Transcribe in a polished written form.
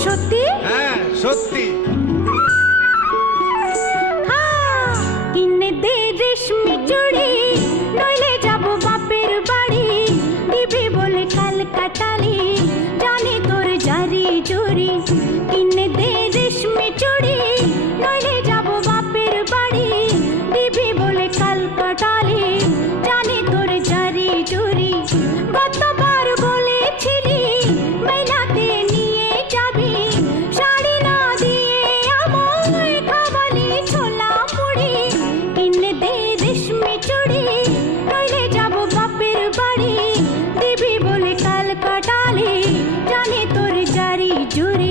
সত্যি? হ্যাঁ সত্যি। কিনে দে রেশমি চুড়ি, নইলে যাব বাপের বাড়ি। দিবি বলে কাল কাটালি, জানি তোর জারি জুরি। কিনে দে রেশমি চুড়ি, নইলে যাব বাপের বাড়ি। দিবি বলে কাল কাটালি, জানি তোর জারি জুরি। গতবার বলেছিলি মেলাতে নিয়ে যাবি, শাড়ি না দিয়ে আমায় খাওয়ালি ছোলা মুড়ি। কিনে দে রেশমি চুড়ি, নইলে যাব বাপের বাড়ি। দিবি বলে কাল কাটালি, জানি তোর জারি জুরি।